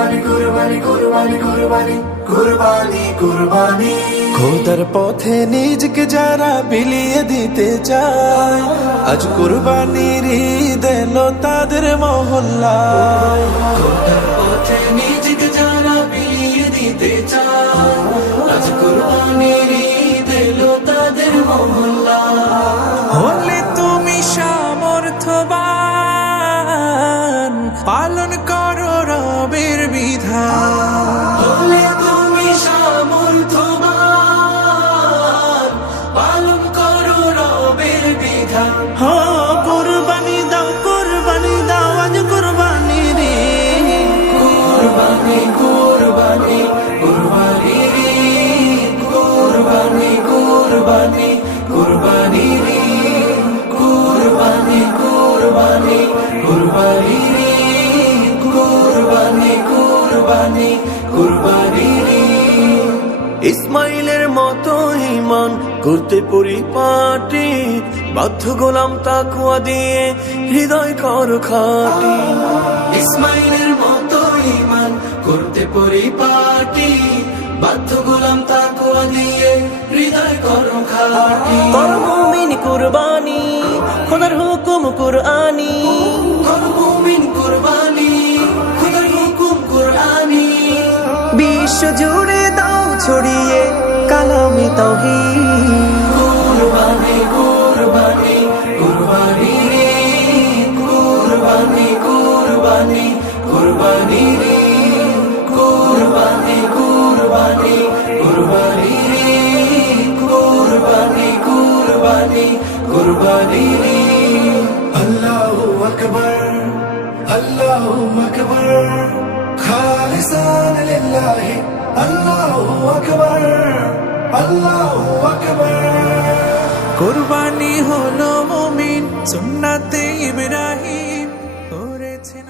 কুরবানি কুরবানি কুরবানি কুরবানি কুরবানি কুরবানি খোদার পথে নিজকে যারা বিলিয়ে দিতে চায় আজ কুরবানির ঈদ এলো তাদের মহল্লায়। খোদার পথে নিজকে যারা বিলিয়ে দিতে চায় আজ কুরবানির ঈদ এলো তাদের মহল্লায়। হলে তুমি সামর্থ্যবান পালন করো রবের বিধান। হলে তুমি সামর্থ্যবান পালন করো রবের বিধান। কুরবানি দাও আজ কুরবানি রে কুরবানি কুরবানি কুরবানি রে কুরবানি কুরবানি কুরবানি রে কুরবানি কুরবানি কুরবানি রে কুরবানি কুরবানি কুরবানি রে। ইসমাইলের মতো ঈমান করতে পরিপাটি বাধ্য গোলাম তাকওয়া দিয়ে হৃদয় কর খাটি। ইসমাইলের মতো ঈমান করতে পরিপাটি বাধ্য গোলাম তাকওয়া দিয়ে হৃদয় কর খাটি। কর মুমিন কুরবানি খোদার হুকুম কুরআনি। কর মুমিন কুরবানি খোদার হুকুম কুরআনি। বিশ্ব জুড়ে দাও ছড়িয়ে কালামে তাওহীদ। কুরবানি কুরবানি কুরবানি রে কুরবানি কুরবানি কুরবানি রে কুরবানি কুরবানি কুরবানি রে কুরবানি কুরবানি কুরবানি রে। আল্লাহু আকবার আল্লাহু আকবার খালিসান লিল্লাহি আল্লাহু আকবার আল্লাহু আকবার। কুরবানি হলো মুমিন সুন্নাতে ইব্রাহিম করেছেন।